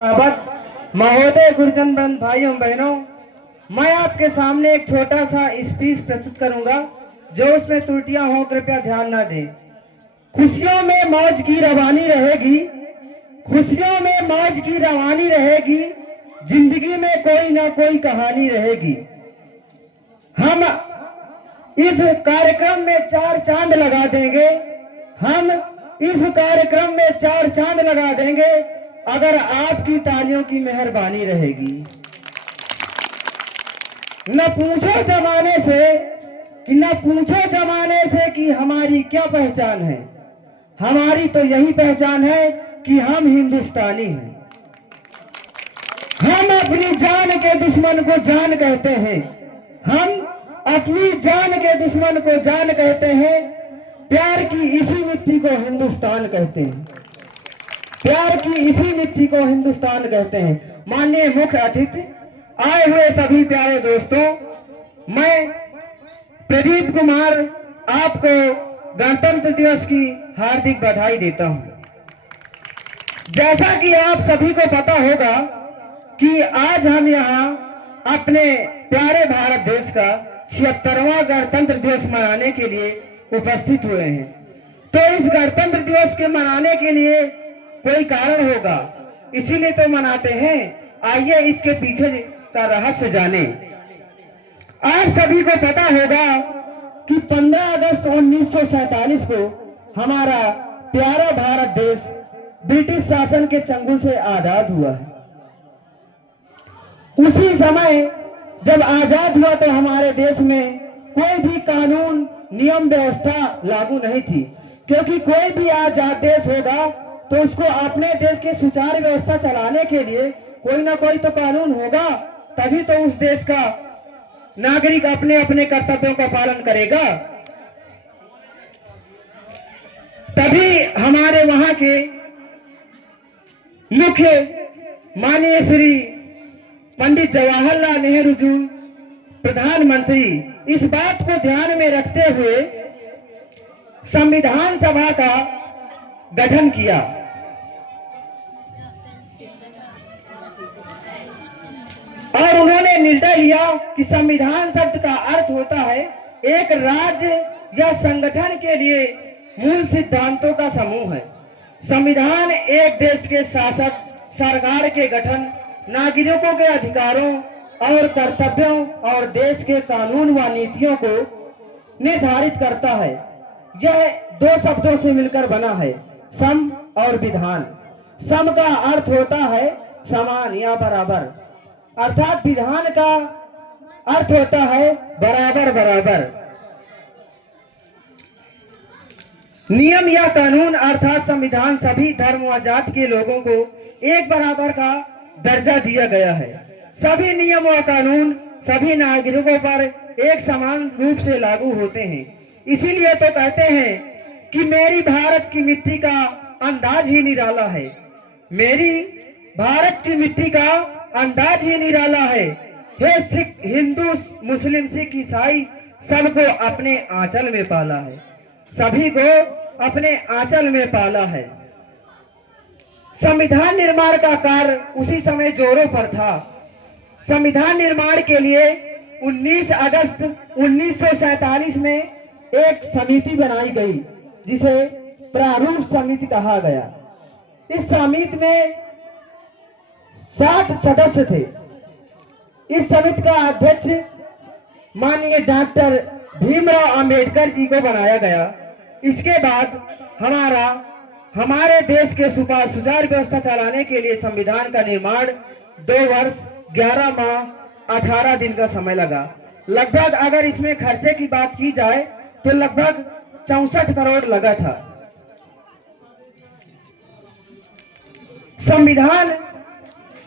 महोदय, गुरुजन वृंद, भाइयों बहनों, मैं आपके सामने एक छोटा सा स्पीच प्रस्तुत करूंगा। जो उसमें त्रुटियां हो कृपया ध्यान ना दें। खुशियों में मौज की रवानी रहेगी, खुशियों में मौज की रवानी रहेगी, जिंदगी में कोई ना कोई कहानी रहेगी। हम इस कार्यक्रम में चार चांद लगा देंगे, हम इस कार्यक्रम में चार चांद लगा देंगे अगर आपकी तालियों की मेहरबानी रहेगी। न पूछो जमाने से कि हमारी क्या पहचान है। हमारी तो यही पहचान है कि हम हिंदुस्तानी हैं। हम अपनी जान के दुश्मन को जान कहते हैं, हम अपनी जान के दुश्मन को जान कहते हैं। प्यार की इसी मिट्टी को हिंदुस्तान कहते हैं, प्यार की इसी मिट्टी को हिंदुस्तान कहते हैं। माननीय मुख्य अतिथि, आए हुए सभी प्यारे दोस्तों, मैं प्रदीप कुमार आपको गणतंत्र दिवस की हार्दिक बधाई देता हूं। जैसा कि आप सभी को पता होगा कि आज हम यहाँ अपने प्यारे भारत देश का 76वां गणतंत्र दिवस मनाने के लिए उपस्थित हुए हैं। तो इस गणतंत्र दिवस के मनाने के लिए कोई कारण होगा, इसीलिए तो मनाते हैं। आइए इसके पीछे का रहस्य जाने। आप सभी को पता होगा कि 15 अगस्त 1947 को हमारा प्यारा भारत देश ब्रिटिश शासन के चंगुल से आजाद हुआ है। उसी समय जब आजाद हुआ तो हमारे देश में कोई भी कानून नियम व्यवस्था लागू नहीं थी, क्योंकि कोई भी आजाद देश होगा तो उसको अपने देश की सुचारू व्यवस्था चलाने के लिए कोई ना कोई तो कानून होगा, तभी तो उस देश का नागरिक अपने अपने कर्तव्यों का पालन करेगा। तभी हमारे वहां के मुख्य माननीय श्री पंडित जवाहरलाल नेहरू जी प्रधानमंत्री इस बात को ध्यान में रखते हुए संविधान सभा का गठन किया। और उन्होंने निर्णय लिया कि संविधान शब्द का अर्थ होता है एक राज्य या संगठन के लिए मूल सिद्धांतों का समूह है। संविधान एक देश के शासक सरकार के गठन, नागरिकों के अधिकारों और कर्तव्यों और देश के कानून व नीतियों को निर्धारित करता है। यह दो शब्दों से मिलकर बना है, सम और विधान। सम का अर्थ होता है समान या बराबर, अर्थात विधान का अर्थ होता है बराबर बराबर। नियम या कानून अर्थात संविधान सभी धर्म व जाति के लोगों को एक बराबर का दर्जा दिया गया है। सभी नियम व कानून सभी नागरिकों पर एक समान रूप से लागू होते हैं। इसीलिए तो कहते हैं कि मेरी भारत की मिट्टी का अंदाज ही निराला है, मेरी भारत की मिट्टी का अंदाज ही निराला है। हे सिख, हिंदू, मुस्लिम, सिख, ईसाई सबको अपने आंचल में पाला है, सभी को अपने आंचल में पाला है। संविधान निर्माण का कार्य उसी समय जोरों पर था। संविधान निर्माण के लिए 19 अगस्त 1947 में एक समिति बनाई गई, जिसे प्रारूप समिति कहा गया। इस समिति में 60 सदस्य थे। इस समिति का अध्यक्ष माननीय डॉक्टर भीमराव अंबेडकर जी को बनाया गया। इसके बाद हमारे देश के सुचारू व्यवस्था चलाने के लिए संविधान का निर्माण 2 वर्ष 11 माह 18 दिन का समय लगा। लगभग अगर इसमें खर्चे की बात की जाए तो लगभग 64 करोड़ लगा था। संविधान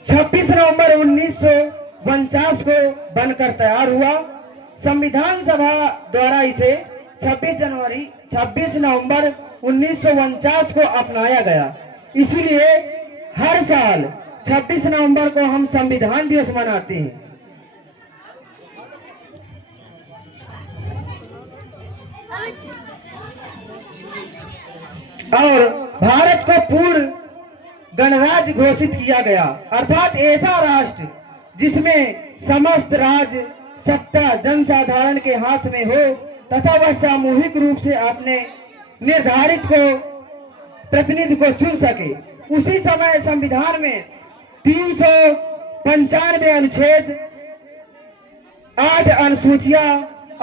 26 नवंबर 1949 को बनकर तैयार हुआ। संविधान सभा द्वारा इसे 26 नवंबर 1949 को अपनाया गया। इसीलिए हर साल 26 नवंबर को हम संविधान दिवस मनाते हैं। और भारत को पूर्ण गणराज्य घोषित किया गया, अर्थात ऐसा राष्ट्र जिसमें समस्त राज सत्ता जनसाधारण के हाथ में हो तथा वह सामूहिक रूप से अपने निर्धारित को प्रतिनिधि को चुन सके। उसी समय संविधान में 395 अनुच्छेद, 8 अनुसूचियां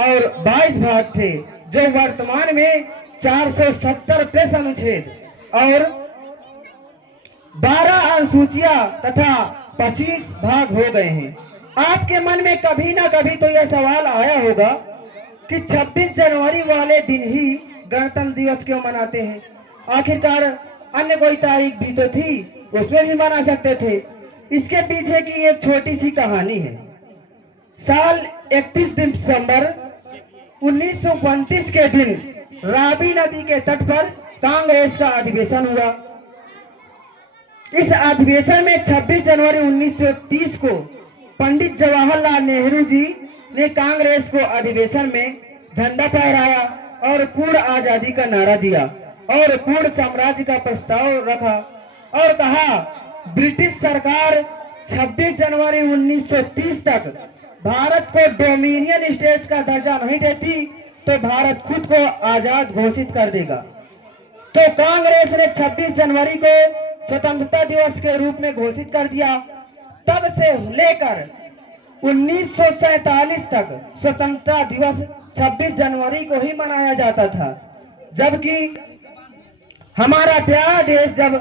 और 22 भाग थे, जो वर्तमान में 470 प्लस अनुच्छेद और 12 अनुसूचियां तथा 25 भाग हो गए हैं। आपके मन में कभी ना कभी तो यह सवाल आया होगा कि 26 जनवरी वाले दिन ही गणतंत्र दिवस क्यों मनाते हैं? आखिरकार अन्य कोई तारीख भी तो थी, उसमें भी मना सकते थे। इसके पीछे की एक छोटी सी कहानी है। साल 31 दिसंबर 1929 के दिन रावी नदी के तट पर कांग्रेस का अधिवेशन हुआ। इस अधिवेशन में 26 जनवरी 1930 को पंडित जवाहरलाल नेहरू जी ने कांग्रेस को अधिवेशन में झंडा फहराया और पूर्ण आजादी का नारा दिया और पूर्ण साम्राज्य का प्रस्ताव रखा और कहा, ब्रिटिश सरकार 26 जनवरी 1930 तक भारत को डोमिनियन स्टेट का दर्जा नहीं देती तो भारत खुद को आजाद घोषित कर देगा। तो कांग्रेस ने 26 जनवरी को स्वतंत्रता दिवस के रूप में घोषित कर दिया। तब से लेकर 1947 तक स्वतंत्रता दिवस 26 जनवरी को ही मनाया जाता था, जबकि हमारा प्यारा देश जब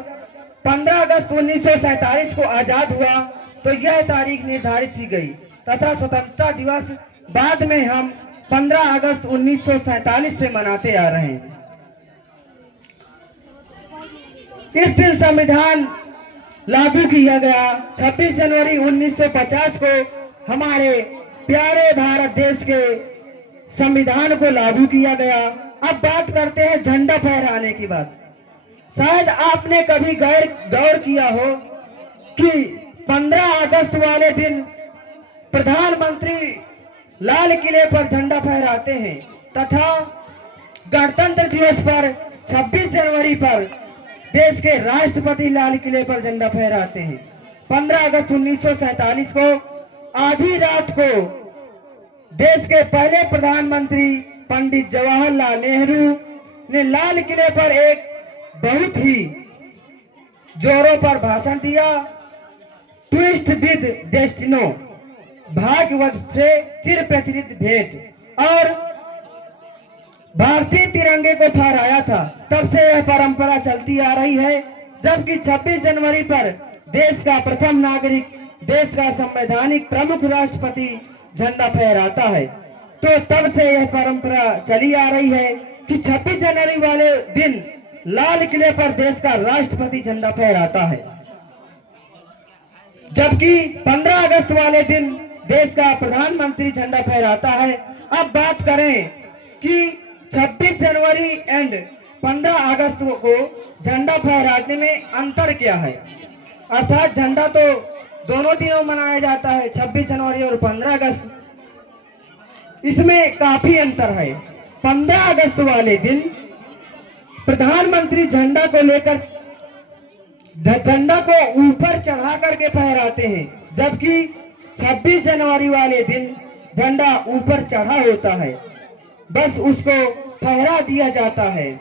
15 अगस्त 1947 को आजाद हुआ तो यह तारीख निर्धारित की गई तथा स्वतंत्रता दिवस बाद में हम 15 अगस्त 1947 से मनाते आ रहे हैं। इस दिन संविधान लागू किया गया। 26 जनवरी 1950 को हमारे प्यारे भारत देश के संविधान को लागू किया गया। अब बात करते हैं झंडा फहराने की बात। शायद आपने कभी गौर किया हो कि 15 अगस्त वाले दिन प्रधानमंत्री लाल किले पर झंडा फहराते हैं तथा गणतंत्र दिवस पर 26 जनवरी पर देश के राष्ट्रपति लाल किले पर झंडा फहराते हैं। 15 अगस्त 1947 को आधी रात को देश के पहले प्रधानमंत्री पंडित जवाहरलाल नेहरू ने लाल किले पर एक बहुत ही जोरों पर भाषण दिया। ट्विस्ट विद डेस्टिनो, भाग्यवश से चिर प्रतिनिधि भेंट, और भारतीय तिरंगे को फहराया था। तब से यह परंपरा चलती आ रही है, जबकि 26 जनवरी पर देश का प्रथम नागरिक, देश का संवैधानिक प्रमुख राष्ट्रपति झंडा फहराता है। तो तब से यह परंपरा चली आ रही है कि 26 जनवरी वाले दिन लाल किले पर देश का राष्ट्रपति झंडा फहराता है, जबकि 15 अगस्त वाले दिन देश का प्रधानमंत्री झंडा फहराता है। अब बात करें कि 26 जनवरी एंड 15 अगस्त को झंडा फहराने में अंतर क्या है, अर्थात झंडा तो दोनों दिनों मनाया जाता है, 26 जनवरी और 15 अगस्त। इसमें काफी अंतर है। 15 अगस्त वाले दिन प्रधानमंत्री झंडा को लेकर झंडा को ऊपर चढ़ा करके फहराते हैं, जबकि 26 जनवरी वाले दिन झंडा ऊपर चढ़ा होता है, बस उसको फहरा दिया जाता है।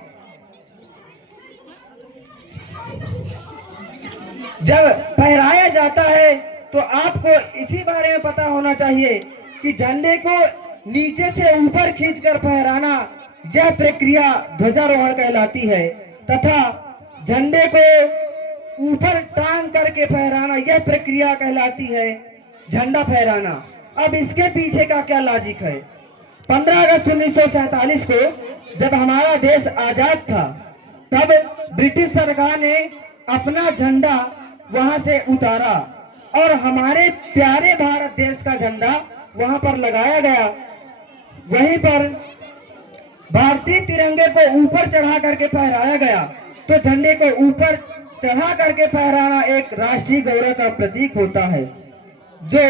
जब फहराया जाता है तो आपको इसी बारे में पता होना चाहिए कि झंडे को नीचे से ऊपर खींचकर फहराना, यह प्रक्रिया ध्वजारोहण कहलाती है, तथा झंडे को ऊपर टांग करके फहराना, यह प्रक्रिया कहलाती है झंडा फहराना। अब इसके पीछे का क्या लॉजिक है? 15 अगस्त 1947 को जब हमारा देश आजाद था, तब ब्रिटिश सरकार ने अपना झंडा वहां से उतारा और हमारे प्यारे भारत देश का झंडा वहां पर लगाया गया। वहीं पर भारतीय तिरंगे को ऊपर चढ़ा करके फहराया गया। तो झंडे को ऊपर चढ़ा करके फहराना एक राष्ट्रीय गौरव का प्रतीक होता है, जो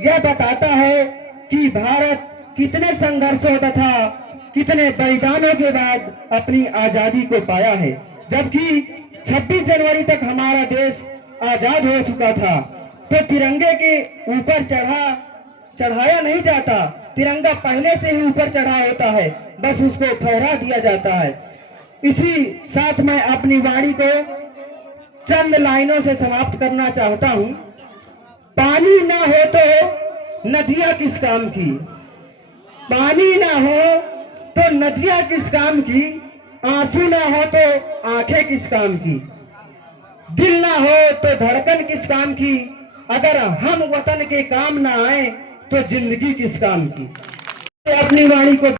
यह बताता है कि भारत कितने संघर्षों तथा कितने बलिदानों के बाद अपनी आजादी को पाया है। जबकि 26 जनवरी तक हमारा देश आजाद हो चुका था, तो तिरंगे के ऊपर चढ़ाया नहीं जाता। तिरंगा पहले से ही ऊपर चढ़ा होता है, बस उसको फहरा दिया जाता है। इसी साथ मैं अपनी वाणी को चंद लाइनों से समाप्त करना चाहता हूं। पानी ना हो तो नदियां किस काम की, पानी ना हो तो नदियां किस काम की, आंसू ना हो तो आंखें किस काम की, दिल ना हो तो धड़कन किस काम की, अगर हम वतन के काम ना आए तो जिंदगी किस काम की। अपनी वाणी को